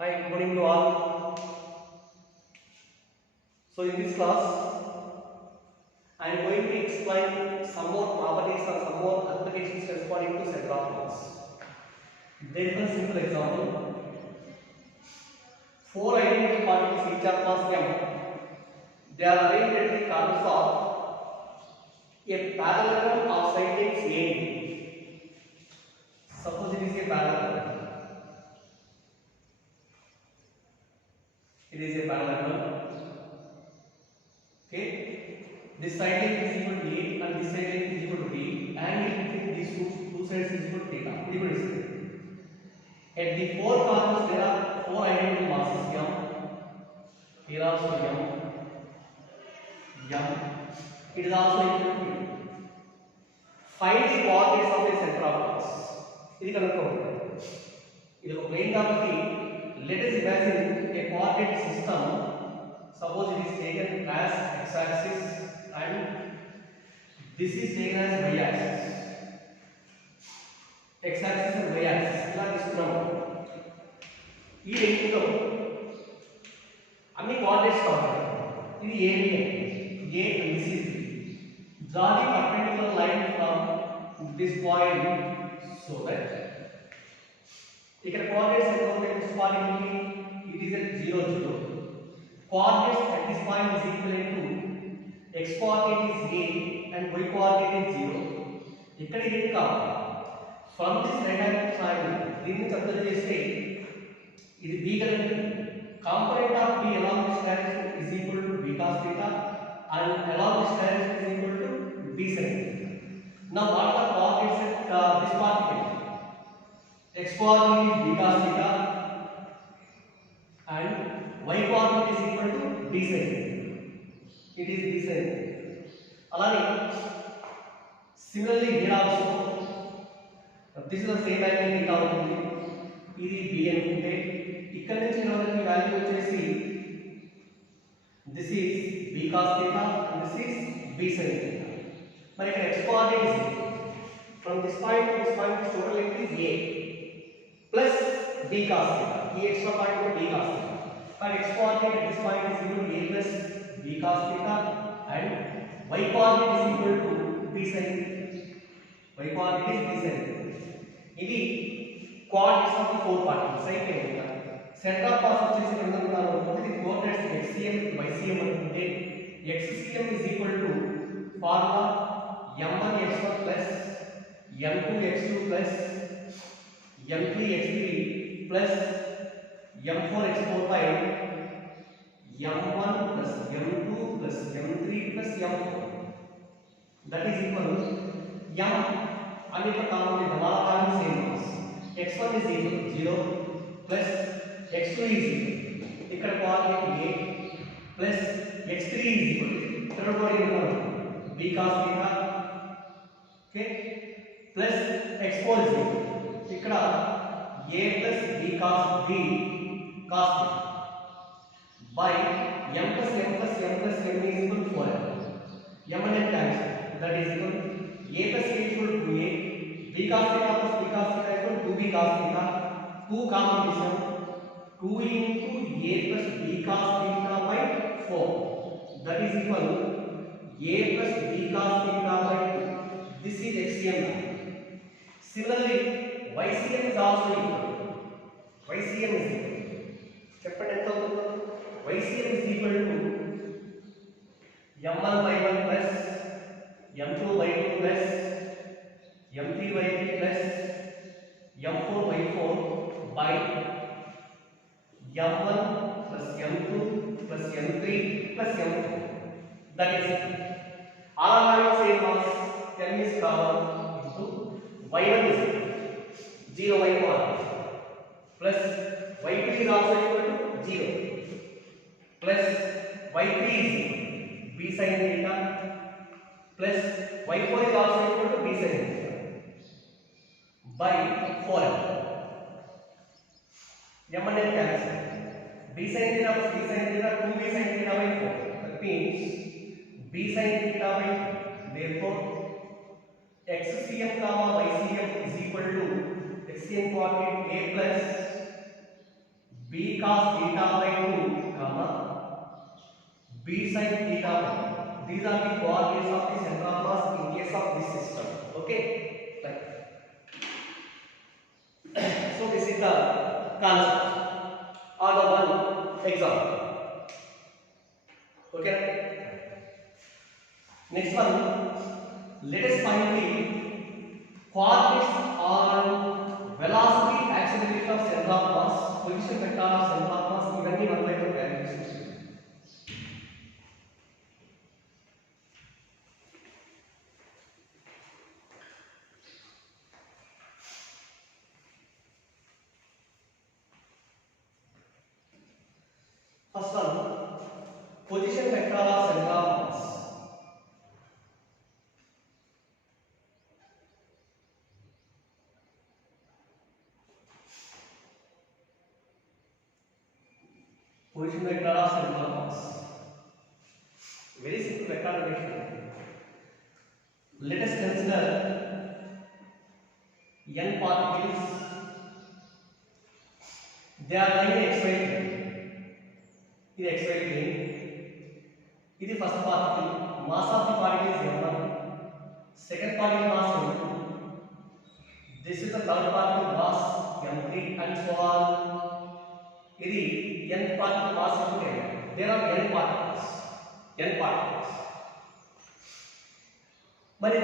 Hi, good morning to all. So in this class, I am going to explain some more properties or some more applications corresponding to center of mass. There is a simple example. Four identical particles each of mass m. They are arranged at the corners of a parallelogram of side lengths A and B. Suppose it is a parallelogram. It is a parallelogram. Okay. This side length is equal to A and this side length is equal to B. Angle between these two sides is equal to theta. At the four corners there are four identical masses m. Here also m. It is also equal to m. Find the coordinates of the center of mass. ఇది కనుక్కోండి. ఇది ఒక plane కాబట్టి let us imagine a coordinate system. Suppose it is taken as x-axis and this is taken as y-axis. X-axis and y-axis ఇలా తీసుకున్నాము. ఈ రెండింటిలో అన్ని కోఆర్డినేట్స్ కావాలి. ఇది A and this is B. Draw the perpendicular line from this point so that ఇక్కడ coordinates ఎంత ఉంటాయి? First point it is at 0 0. Coordinates at this point is equivalent to x coordinate is A and y coordinate is 0. ఇక్కడ ఇది కావాలి. From this right hand side దీన్ని observe చేస్తే ఇది b కదండి. Component of b along this direction is equal to b cos theta and along this direction is equal to b sin theta. Now what are the coordinates at this particle? X coordinate is b cos theta and y coordinate is equal to b sin theta. It is b sin theta. Alani similarly here also this is the same angle theta ఉంటుంది. ఇది b అనుకుంటే ఇక్కడ నుంచి మనకి value వచ్చేసి this is b cos theta and this is b sin theta. మరి ఇక్కడ x coordinate is from this point to this point total length is a plus b cos theta. ఈ extra point is b cos theta. But x coordinate at this point is equal to a plus b cos theta and y coordinate is equal to b sin theta. Y coordinate is b sin theta. ఇది coordinates of the four particles అయితే ఉంటాయి. Centre of mass వచ్చేసి ఎంత అనుకున్నాను? ఇది coordinates xcm ycm అనుకుంటే xcm is equal to formula m1 x1 plus m2 x2 plus m3 x3 plus m4 x4 by m1 plus m2 plus m3 plus m4. That is equal to m అన్నిట్లో common హమారా common same mass. x1 is equal to 0 plus x2 is equal ఇక్కడ coordinate a plus x3 is equal third coordinate b cos theta okay plus x4 is equal ఇక్కడ a plus b cos theta by m plus m plus m plus m is equal to 4m. m and n cancel. That is equal to a plus a equal to 2a, b cos theta plus b cos theta equal to 2b cos theta. 2 combination 2 into a plus b cos theta by 4. That is equal to a plus b cos theta by 2. This is xcm. Similarly, ycm is also equal. ycm is equal. చెప్పండి ఎంత అవుతుందో? ycm is equal to m1 by 1 plus m2 by 2 plus m3 by 3 plus m4 by 4 by m1 plus m2 plus m3 plus m4. That is all are having same mass. m is power into y1 is 0 y coordinate plus y2 is also equal to 0 plus y3 is b sin theta plus y4 is also equal to b sin theta by 4m. m and n cancel. b sin theta plus b sin theta 2b sin theta by 4. That means b sin theta by 2. Therefore xcm comma ycm is equal to xcm coordinate a plus b b cos theta by 2 comma b sin theta by 2. These are the coordinates of the center of mass in case of this system. Okay, right. So this is the concept or the one example. Okay, next one, let us find the coordinates on velocity, acceleration of center of mass, position vector of center of mass, ఇవన్నీ మన దగ్గర values. First one, position vector of center of mass. Position vector of center of mass. Very simple vector notation. Let us consider n particles. They are lying in xy plane. This is xy plane. This is first particle. Mass of the particle is m1. Second particle mass m2. This is the third particle mass m3 and so on. This is n particle mass into m. There are n particles. N particles. But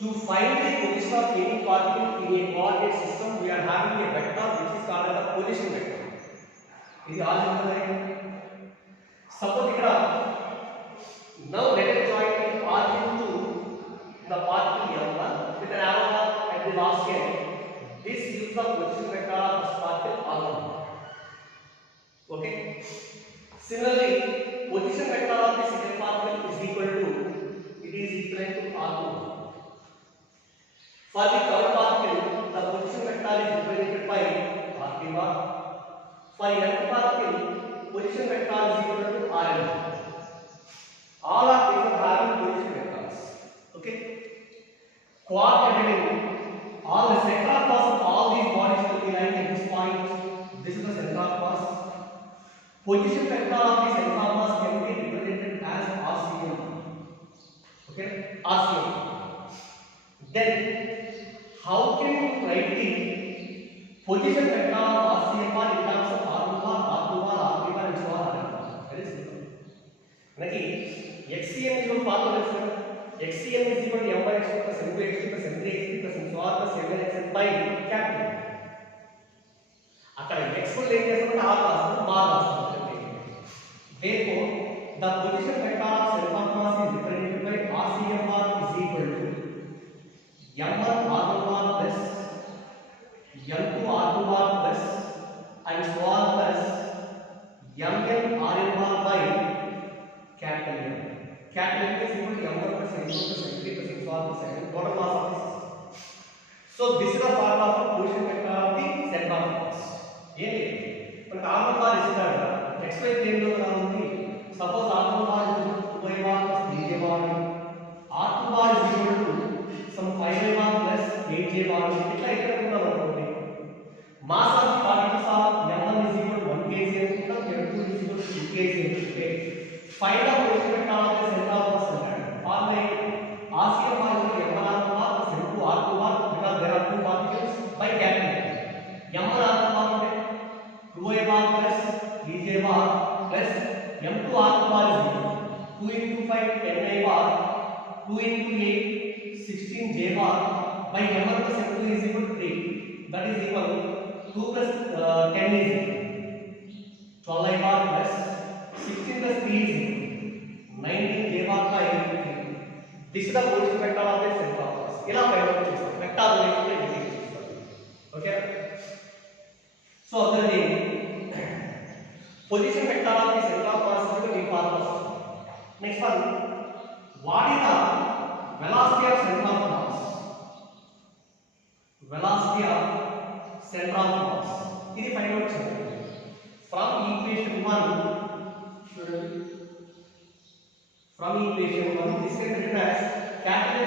to find the position of any particle in a coordinate system, we are having a vector which is called as a position vector. This is all simple. Suppose here, now let us join the origin to the particle m1 with an arrow mark at the last end. This gives the position vector of this particle r1. Okay. Similarly, position vector of the second particle is equal to, it is equivalent to r2. For the third particle, the position vector is represented by r3 bar. For nth particle, position vector is equal to rn. All are different having position vectors. Okay. Coordinating all the center of mass of all these bodies will be lying at this point. This is the center of mass. Position vector of the center of mass can be represented as RCM. Okay, RCM. Then, how can you write the position vector of RCM bar in terms of R1 bar, R2 bar, R3 bar, and so on? Very simple. Naki XCM is equal to XCM is equal to M1 x plus M2 x plus M3 x plus and so on plus M1 x by capital. అక్కడ x full ఏం చేస్తామంటే r రాస్తాం bar రాస్తాం. Therefore, the position vector of center of mass is represented by RCM bar is equal to M1 R1 bar plus M2 R2 bar plus and so on plus Mn Rn bar by capital M. Capital M is equal to M1 plus M2 plus M3 plus and so on plus Mn total mass of the system. So this is the formula of the position vector of the center of mass. But R1 bar is xy plane lo undi. Suppose R1 bar is equal to 2y bar plus 3j bar. R2 bar is equal to some 5y bar plus 8j bar. Itla ikkada unnaru anukondi. Mass of the particles are m1 is equal to 1 kg and m2 is equal to 2 kg. Okay. Find the position vector of the center of mass. Formula RCM bar is equal to m1 R1 bar plus m2 R2 bar because there are two particles by capital. m1 R1 bar 2y bar plus 3j bar plus m2 R2 bar is equal to 2 into 5 10y bar 2 into 8 16j bar by m1 plus m2 is equal to 3. That is equal to 2 plus 10 is equal to 12y bar plus 16 plus 3 is equal to 19j bar by 3. This is the position vector of the center of mass. ఇలా find out చేస్తాం vector relation చేస్తాం. Okay. So the position vector of the center of mass is the formula. Next one, what is the velocity of center of mass? Velocity of center of mass. This find out from equation 1. From equation 1, this is written as capital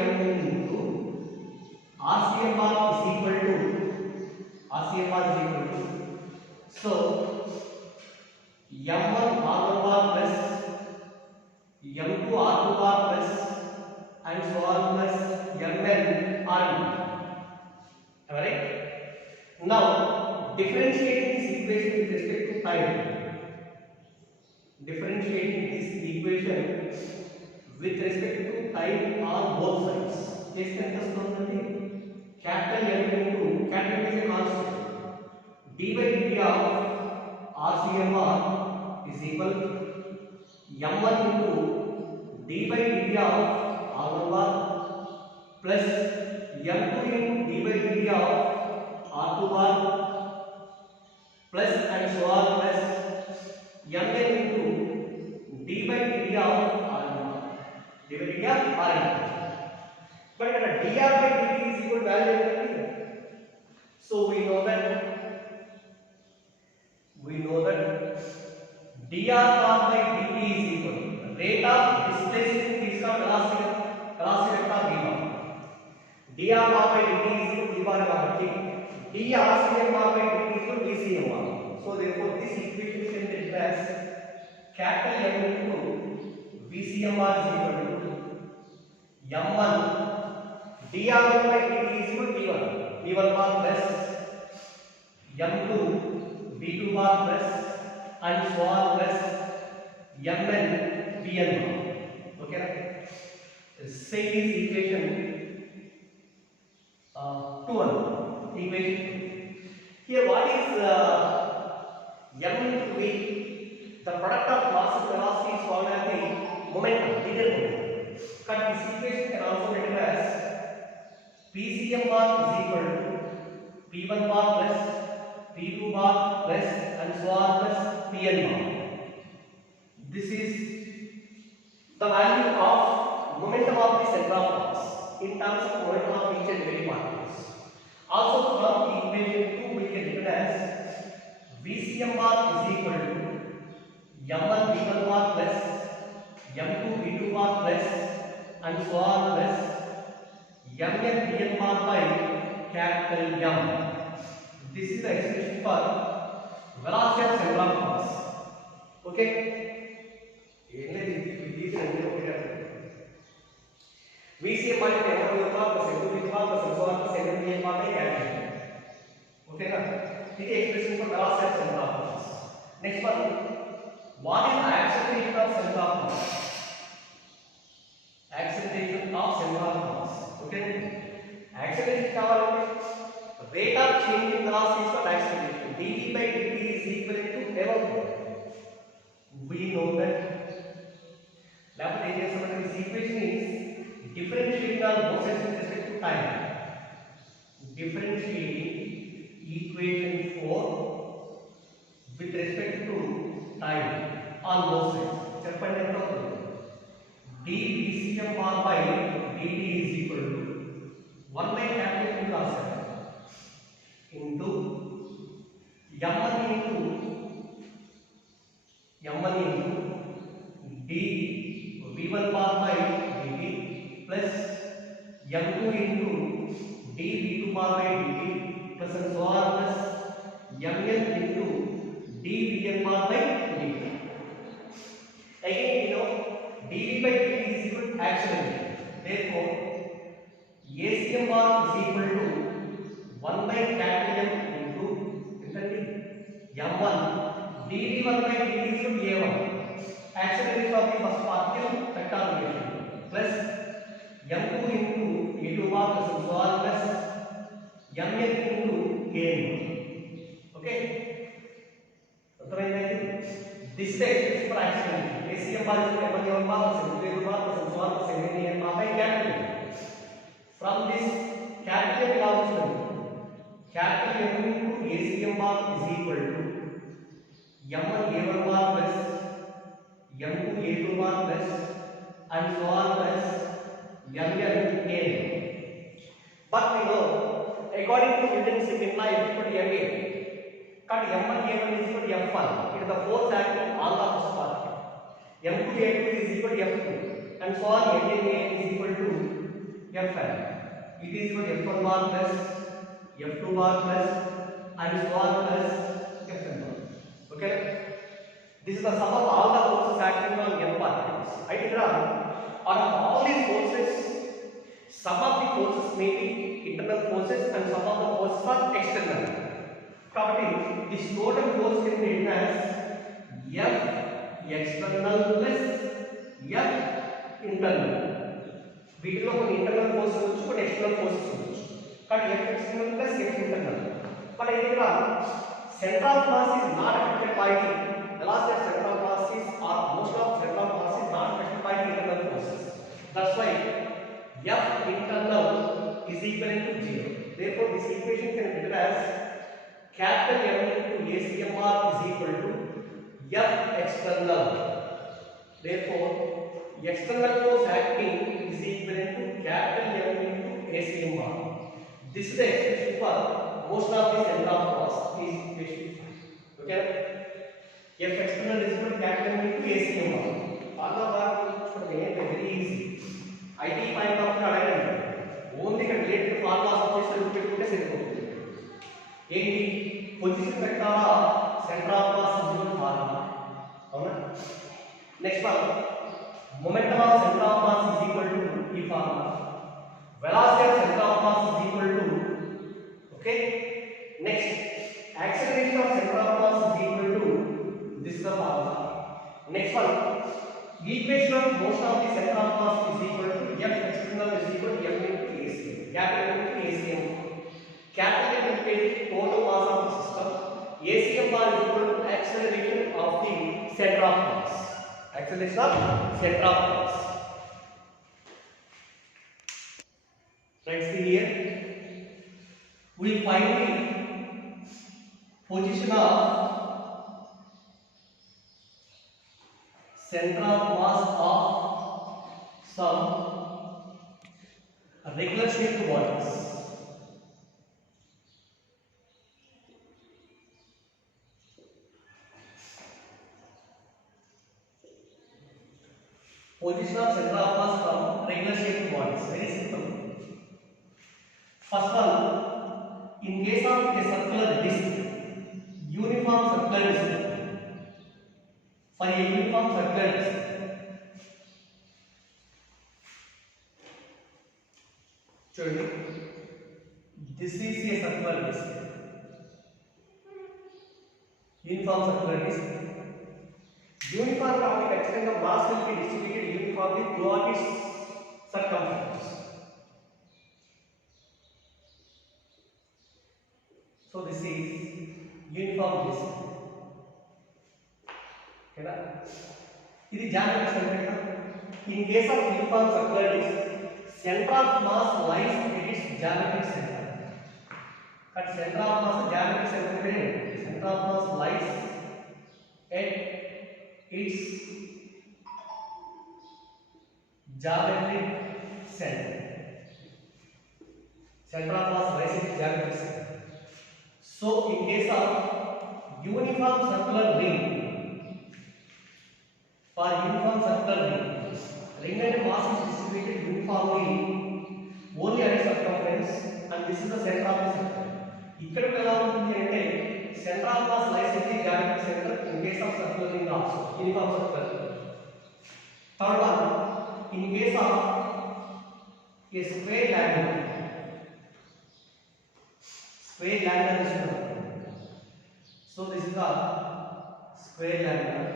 M into RCM bar is equal to Am I right? Now, differentiating this equation with respect to time. Differentiating this equation with respect to time on both sides. Just like this one, capital M into capital is a constant. D by dt of RCMR is equal M1 into D by dt of R1 bar plus M2 into D by dt of R2 bar plus and so on plus Mn into D by dt of Rn bar. D by dt of Rn bar. But dr by dt is equal to value. So we know that dr bar by dt is equal rate of displacement is called velocity vector v bar. dr bar by dt is equal to v bar kabatti drcm bar by dt is equal to vcm bar. So therefore this equation can be written as capital M into vcm bar is equal to m1 dr by dt is equal to v1 bar plus m2 v2 bar plus and so on plus mn vn bar. Okay, say this equation 2 equation 2. Here what is m into v? The product of mass and velocity is called as the momentum, linear momentum. But this equation can also be written as pcm bar is equal to p1 bar plus p2 bar plus and so on plus pn bar. This is the value of momentum of the center of mass in terms of momentum of each and every particles. Also from the equation 2 we can written as vcm bar is equal to m1 v1 bar plus m2 v2 bar plus and so on plus mn vn bar by capital M. This is the expression for velocity of center of mass. Okay. VCM bar is m1 bar plus m2 v2 bar plus so on plus mn vn bar by capital M. Okay na? This is expression for velocity of center of mass. Next one, what is the acceleration of center of mass? Acceleration of center of mass. Okay. Acceleration kavalante rate of change in velocity is called acceleration. dv by dt is equal to m. We know that. This equation is differentiating on both sides with respect to time. Differentiating equation 4 with respect to time on both sides. Cheppandi ento dvcm bar by dt is equal to 1 by capital M cos into m1 into d v1 bar by dt plus m2 into d v2 bar by dt plus and so on plus mn into d vn bar by dt. Again you know dv by dt is equal to acceleration. Therefore acm bar is equal to 1 by capital M into m1 dv1 by dt is equal to a1 acceleration of the first particle vector relation plus m2 into a2 bar plus so on plus mn into an. Okay, this is the expression for acceleration. acm bar is equal to m1 bar plus m2 bar plus so on plus mn bar by capital M. From this capital M also capital M into acm bar is equal to m1 a1 bar plus m2 a2 bar plus and so on plus mn a. But we know according to Newton's second law F equal to ma. Cut m1 a1 is equal to f1. It is the force acting on the first particle. m2 a2 is equal to f2 and so on mn a is equal to fn. It is equal to f1 bar plus f2 bar plus and so on plus fn bar. Okay. This is the sum of all the forces acting on m particles. I think out of all these forces, some of the forces may be internal forces and some of the forces are external. కాబట్టి this total force can be written as F external plus F internal. వీటిలో కొన్ని internal forces ఉండొచ్చు, కొన్ని external forces ఉండొచ్చు. కాబట్టి F external plus F internal. but ఇక్కడ center of mass is not affected by the velocity of center of mass is or motion of center of mass is not affected by the internal forces. That's why F internal is equivalent to 0. Therefore this equation can be written as capital M into ACMR is equal to F external. Therefore external force acting is equivalent to capital M into ACMR. This is the expression for motion of the center of mass is equation. Okay, F external is equal to capital M into ACMR. formula very easy. IT point of view అడగండి, only ఇక్కడ related formulas వచ్చేసి పెట్టుకుంటే సరిపోతుంది. ఏంటి position vector centre of mass equal formula, అవునా? Next one momentum of centre of mass is equal to ఈ formula, velocity of centre of mass is equal to okay. Next acceleration of centre of mass is equal to this the formula. Next one equation of motion of the center of mass is equal to F external is equal to M into ACM. Capital M into ACM. Capital M indicates total mass of the system. ACM bar is equal to acceleration of the center of mass. Acceleration of center of mass. Let's see here. We find the position of center of mass of some regular shaped bodies. Position of center of mass from regular shaped bodies. Very simple. First one, in case of a circular disc, uniform circular disc. For a uniform circular disc, చూడండి, this is a circular disc, uniform circular disc. Uniform కాబట్టి ఖచ్చితంగా mass will be distributed uniformly throughout its circumference. So this is uniform disc. ఇది geometric centre. In case of uniform circular disc, centre of mass lies at its geometric centre. Cut centre of mass geometric centre पे centre of mass lies at its geometric centre. Centre of mass lies at geometric centre. So in case of uniform circular ring, for uniform circular ring and mass is distributed uniformly only at its circumference and this is the center of the circle. ఇక్కడ ఎలా ఉంటుంది అంటే center of mass lies at the geometric center in case of circular ring also, uniform circular. Third one, in case of a square laminar system. So this is the square laminar.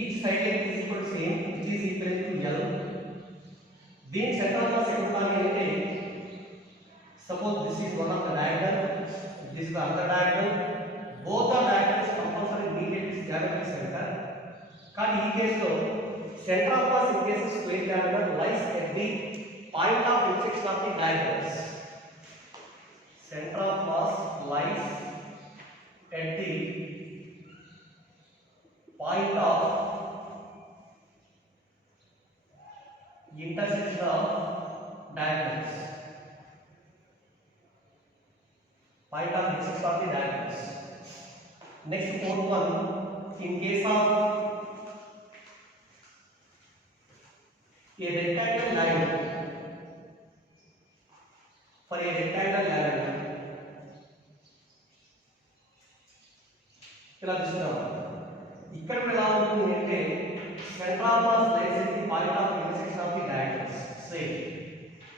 Each side length is equal to same, which is equal to L. Then center of mass అంటే suppose this is one of the diagonal, this is the other diagonal. Both the diagonals compulsory meet at this geometric center. కానీ ఈ కేసులో center of mass in case of square laminar lies at the point of intersection of the diagonals. Center of mass lies at the point of intersection of diagonals. Point of intersection of the diagonals. Next, fourth one, in case of a rectangle line, for a rectangle line, ఇలా తీసుకున్నాం. ఇక్కడ ఎలా ఉంటుంది అంటే centre of mass lies at the point of intersection of the diagonals. Same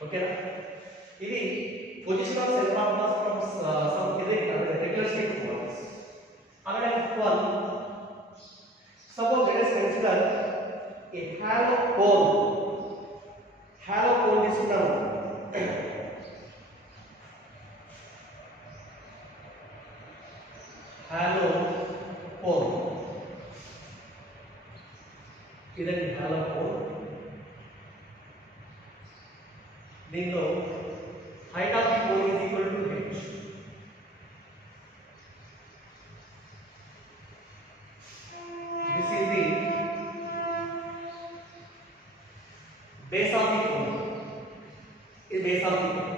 ఓకేనా? ఇది position of centre of mass from some regular state mass. అలాగే fifth one, suppose let us consider a hollow cone. hollow cone తీసుకుంటాము. hollow cone, ఇదండి hollow cone. దీనిలో height of the cone is equal to h. This is the base of the cone. ఇది base of the cone.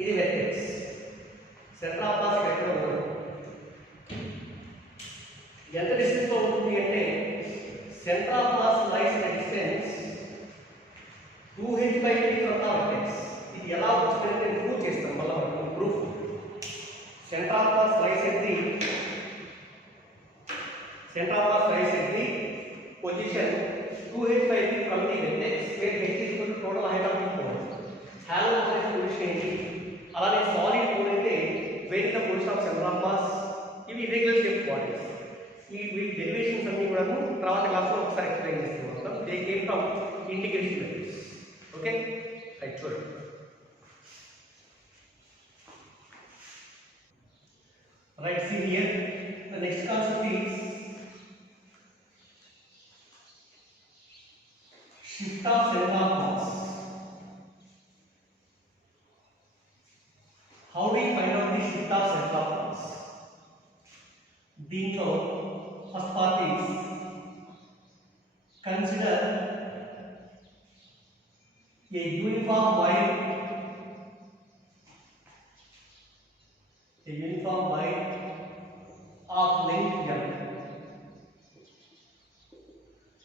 ఇది vertex. Centre of mass ఎక్కడ ఉంది? ఎంత distance లో ఉంటుంది అంటే centre of mass lies in distance 2h by t from the vertex. ఇది ఎలా వచ్చిందంటే నేను ప్రూవ్ చేస్తాను. మళ్ళీ మనం proof. Centre of mass lies at the position 2h by t from the vertex where h is equal to total height of the cone. Hollow వచ్చే position ఏంటి? అలానే సాలిడ్ కోన్ అయితే wear the position of centre of mass. ఇవి irregular shape bodies. ఈ derivations అన్ని కూడా తర్వాత క్లాస్లో ఒకసారి ఎక్స్ప్లెయిన్ చేస్తాం. They came from integration methods. Okay, right, చూడండి. Right, see here the next concept is shift of center of mass. How do we find out the shift of center of mass? దీంట్లో first part is consider a uniform wire of length l.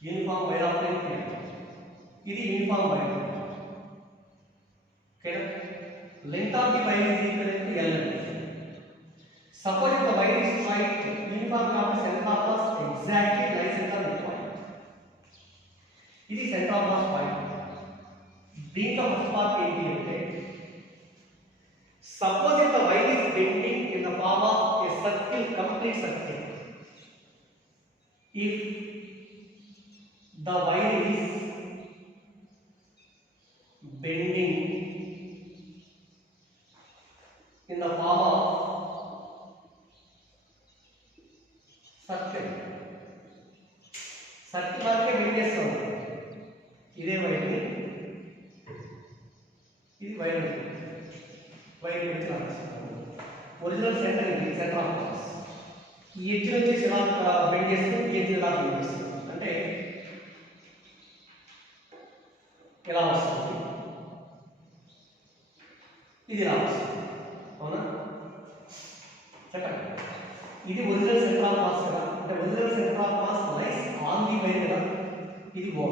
Uniform wire of length l. ఇది uniform wire. Okay, length of the wire is equal to l. Suppose the wire is straight, uniform of the center of mass exactly lies at the midpoint. ఇది center of mass point. దీంట్లో first part ఏంటి అంటే suppose if the wire is bending in the form of a circle, complete circle. If the wire is bending in the form of circle, circle వరకే bend చేస్తుంది. ఇదే wire, ఇది wire నుంచి రాస్తున్నాను. Original centre ఇది centre of mass. ఈ edge వచ్చేసి ఇలా బెండ్ చేస్తుంది, ఈ ఎడ్జ్ ఇలా బెండ్ చేస్తుంది. అంటే ఎలా వస్తుంది? ఇది ఇలా వస్తుంది. అవునా? చెప్పండి. ఇది ఒరిజినల్ సెంటర్ ఆఫ్ మాస్ కదా. అంటే original centre of mass lies on the wire కదా. ఇది ఓ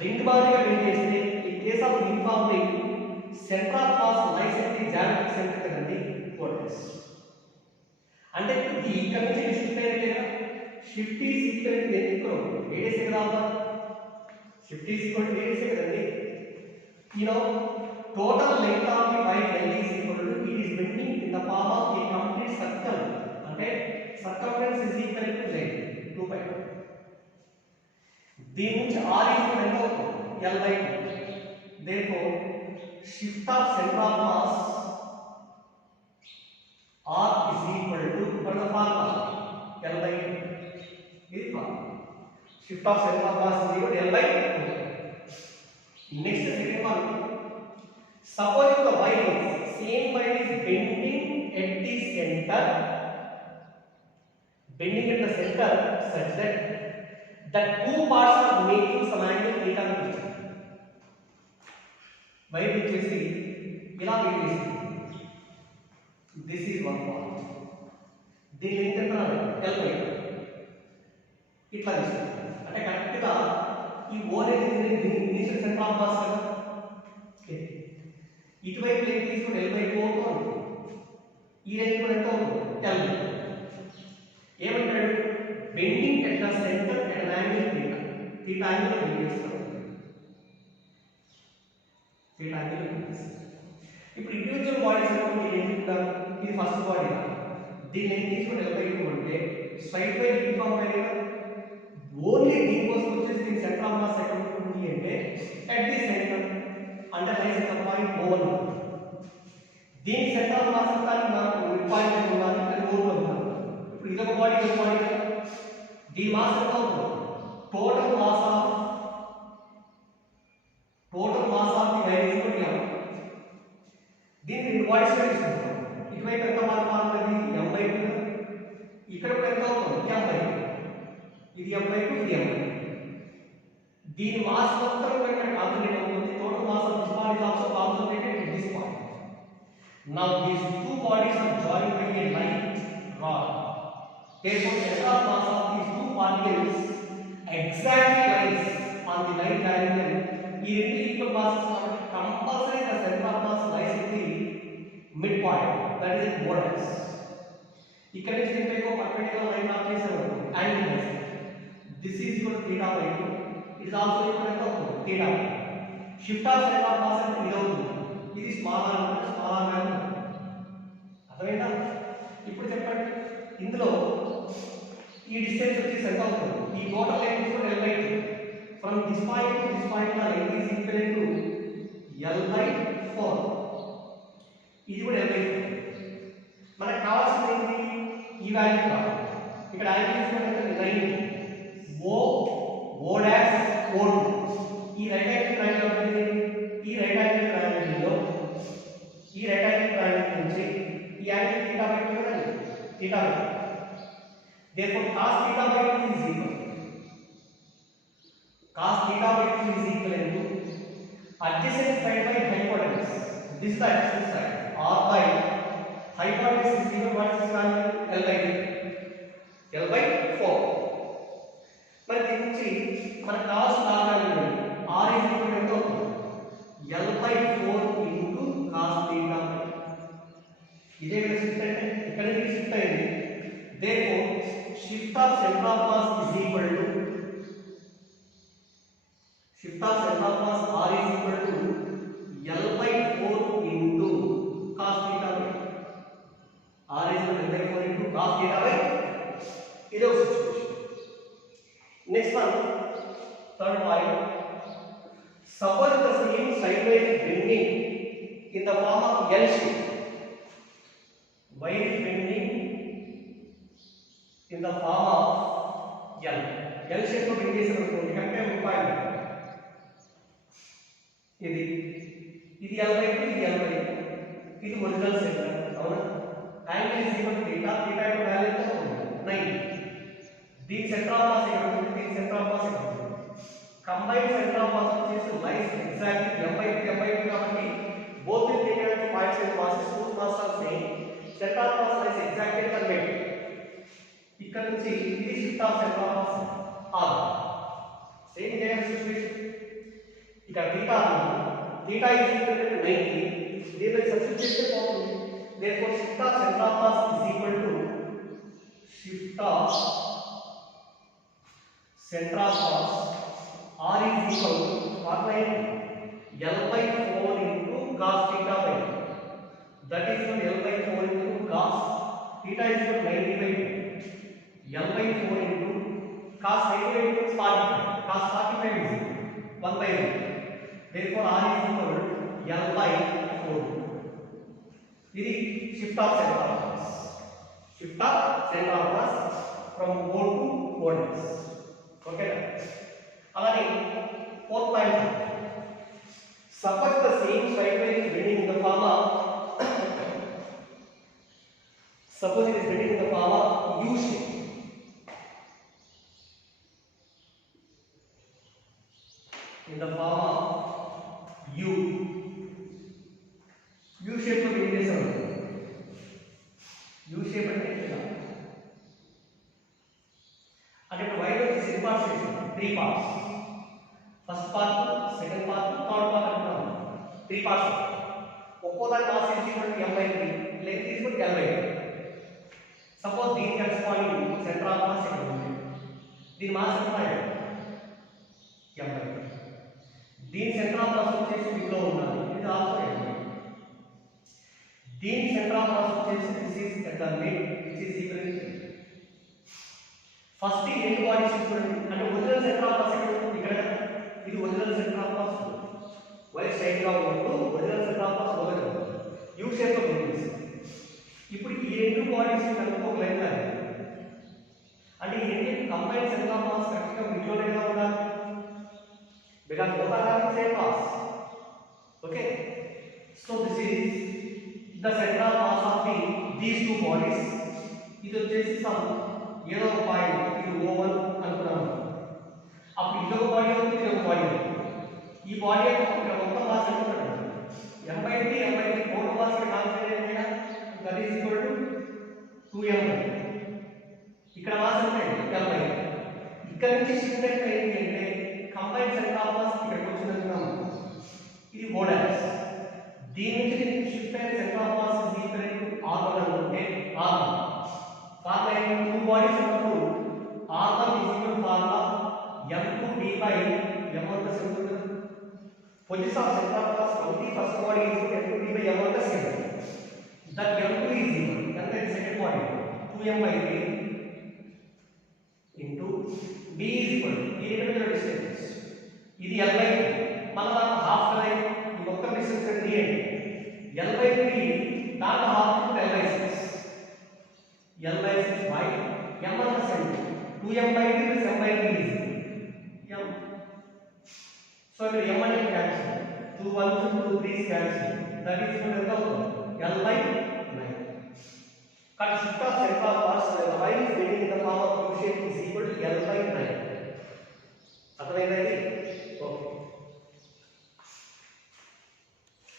రింగ్ బాడీగా బెండ్ చేస్తే in case of uniform ring centre of mass lies at the geometric centre కదండి, కోఆర్డినేట్స్. అంటే ఇది ఇక్కడ నుంచి షిఫ్ట్ అయినట్లేగా. షిఫ్ట్ ఈజ్ ఈక్వల్ టు దేనికి? రేడియస్ కదా. Shift is equal to radius కదండి. Total length of the wire L is equal to, it is bending in the form of a complete circle. అంటే circumference is equal to length 2π. దీని నుంచి r is equal ఎంత అవుతుంది? L by 2. Therefore shift of center of mass r is equal to, for the formula L by 2. This formula. Shift of center of mass is equal to L by 2. Next, second one. Suppose if the wire is same wire is bending at the center, such that the two parts are making some angle theta which wire వచ్చేసి ఇలా bend చేసింది. This is one part. దీని length ఎంత? L by 2. ఇట్లా తీసుకుంటాం. అంటే correct గా ఈ ఓరేజ్ ఇనిషియల్ సెంటర్ ఆఫ్ మాస్ కదా. ఇటువైపు లెంగ్త్ తీసుకుని L by 2 అవుతుంది. ఈ లెంగ్త్ కూడా ఎంత అవుతుంది? L. ఏమంటాడు? Bending at the centre at an angle theta. theta angle bend చేస్తాడు. theta angle ఉంటుంది. ఇప్పుడు ఇండివిజువల్ బాడీస్ అనుకోండి ఏంటంటే ఇది ఫస్ట్ బాడీ దీన్ని ఏం తీసుకొని L/2 అంటే straight by uniform by only దీనికోసం వచ్చేసి దీని సెంటర్ ఆఫ్ మాస్ ఎక్కడ ఉంటుంది అంటే at the centre under lines the point O1. దీని సెంటర్ ఆఫ్ మాస్ అంతా మనకు మిడ్ పాయింట్ లో ఉండాలి అది O1 అవుతుంది. ఇప్పుడు ఇదొక బాడీ ఇదొక బాడీ దీని మాస్ ఎంత అవుతుంది total mass of the wire is equal to m. దీన్ని రెండు బాడీస్ గా తీసుకుంటాం. ఇటువైపు ఎంత మాస్ మారుతుంది m/2 ఇక్కడ కూడా ఎంత అవుతుంది m/2 ఇది m/2 ఇది m/2 దీని మాస్ మొత్తం ఇక్కడ కాన్సంట్రేట్ అవుతుంది. Total mass of this body is also concentrated in this point. Now these two bodies are joined by a light rod. Therefore the total mass of these two particles exactly lies on the light diagonal. ఈ రెండు equal masses కాబట్టి compulsory the centre of mass lies in the mid point that is O'. ఇక్కడ నుంచి దీనికి ఒక perpendicular line draw చేశారు angle wise this is equal to θ/2 it is also equal to θ. Shift of centre of mass అంటే ఇది అవుతుంది. ఇది small r అంటే స్మాల్ r వాల్యూ అర్థమైందా? ఇప్పుడు చెప్పండి ఇందులో ఈ డిస్టెన్స్ వచ్చేసి ఎంత అవుతుంది ఈ టోటల్ లెంగ్త్ తీసుకొని L/2 from this point to this point the length is equal to L/4. ఇది కూడా L/4. మనకు కావాల్సింది ఏంటి ఈ వాల్యూ కావాలి. ఇక్కడ యాంగిల్ తీసుకుంటే 90 O డాష్ O2 ఈ రైట్ యాంగిల్ ట్రయాంగిల్ ఉంటుంది. ఈ రైట్ యాంగిల్ ట్రయాంగిల్ లో ఈ రైట్ యాంగిల్ ట్రయాంగిల్ నుంచి ఈ యాంగిల్ θ/2 కదండి θ/2. therefore cos θ/2 is equal to adjacent side by hypotenuse. This is the adjacent side r by hypotenuse is given what is value L/4. మరి దీని నుంచి మన కావాల్సిన ఆకారం r is equal to ఎంత అవుతుంది L/4 into cos θ/2. ఇదే విధంగా షిఫ్ట్ అంటే ఇక్కడ నుంచి షిఫ్ట్ అయింది. therefore shift of center of mass is equal to shift of center of mass r is equal to L/4 into cos θ/2. r is equal to L/4 into cos θ/2. ఇది ఒక situation. Next one third point. suppose the same sidewise bending in the form of L shape. Wire is bending in the form of L shape లో bend చేసిన అనుకోండి అంటే ఒక point ఇది L/2 ఇది L/2 ఇది ఒరిజినల్ సెంటర్ అవునా. Angle is equal to θ యొక్క వాల్యూ ఎంత అవుతుంది 90. దీని సెంటర్ ఆఫ్ మాస్ ఇక్కడ ఉంది దీని సెంటర్ ఆఫ్ మాస్ ఇక్కడ ఉంది. కంబైన్డ్ సెంటర్ ఆఫ్ మాస్ వచ్చేసి లైన్స్ ఎగ్జాక్ట్లీ m/2 కాబట్టి both will take at the points and masses whose mass are same. Center of mass lies exactly in the middle. ఇక్కడ నుంచి ఇది shift of centre of mass r. Same ఇదే situation. ఇక్కడ θ is equal to 90. దీనిలో substitute చేస్తే పోతుంది. therefore shift of center of mass is equal to shift of center of mass r is equal to what line L/4 into cos θ/2. that is equal to L/4 into cos θ is equal to 90/2. L/4 into cos 90/2 is 45. Cos 45 is 1/1. Therefore r is equal to L/4. This is shift of center of mass. Shift of center of mass from O to O dash. Okay na? Alani fourth point. Suppose the same sidewise is bending in the form of suppose it is bending in the form of U shape. In the form of U shape లో bend చేసాము. U shape అంటే ఇలా అంటే ఇప్పుడు wire వచ్చేసి ఎన్ని parts చేసాము 3 parts. First part second part third part అంటున్నాము 3 పార్ట్స్. ఒక్కో దాని mass equal to m/3 length equal to L/2. Suppose దీని కరెస్పాండింగ్ సెంటర్ ఆఫ్ మాస్ ఇక్కడ ఉంది. దీని మాస్ ఎంత m/2. దీని సెంటర్ ఆఫ్ మాస్ వచ్చేసి ఇందులో ఉండాలి. ఇది is also m by 2. దీని సెంటర్ ఆఫ్ మాస్ వచ్చేసి this is at the mid which is equal to first ఈ రెండు బాడీస్ చూడండి అంటే ఒరిజినల్ సెంటర్ ఆఫ్ మాస్ ఇక్కడ ఇది original centre of mass y straight గా ఉన్నప్పుడు original centre of mass over U shape లో ఉంటుంది. ఇప్పుడు ఈ రెండు బాడీస్ కనుక ఒక లైన్ లాగా అంటే ఈ రెండు combined centre of mass correct గా మిడ్ లో గా ఉండాలి because both are having same mass. Okay, so this is the center of mass of these two bodies. ఇది వచ్చేసి సమ్ ఏదో ఒక పాయింట్ ఇది O1 అనుకున్నాము. అప్పుడు ఇది ఒక బాడీ అవుతుంది ఇది ఒక బాడీ అవుతుంది. ఈ బాడీ ఇక్కడ మొత్తం మాస్ ఎంత ఉంటుంది m/3 టోటల్ మాస్ ఇక్కడ కాన్స్టెంట్ ఏంటి కదా that is equal to 2m. ఇక్కడ మాస్ ఎంత m/3 ఇక్కడ నుంచి షిఫ్ట్ అయితే ఏంటి అంటే కంబైన్డ్ సెంటర్ ఆఫ్ మాస్ ఇక్కడికి వచ్చిందనుకున్నాము ఇది O డాష్ దీని నుంచి దీనికి షిఫ్ట్ అయిన centre of mass is equal to r1 అనుకుంటే r1 ఫార్ములా ఏంటి టూ బాడీస్ ఉన్నప్పుడు r1 is equal formula m2d by m1 plus m2 position of centre of mass of the first body is equal to m2d by m1 plus m2 that m2 is equal and the second body 2m/3 into d is equal to ఈ రెండు మధ్య distance ఇది l/3 మన దాంట్లో half కదా ఈ మొత్తం distance d అంటే l/3 దాంట్లో half l/6 l/6 by m1 plus m2 2m/3 plus m/3 is m. So ఇక్కడ m అనేది cancel 2 1s 2 3s cancel that is equal ఎంత అవుతుంది l/9. Cut shift of center of mass y is getting in the form of u shape is equal to l/9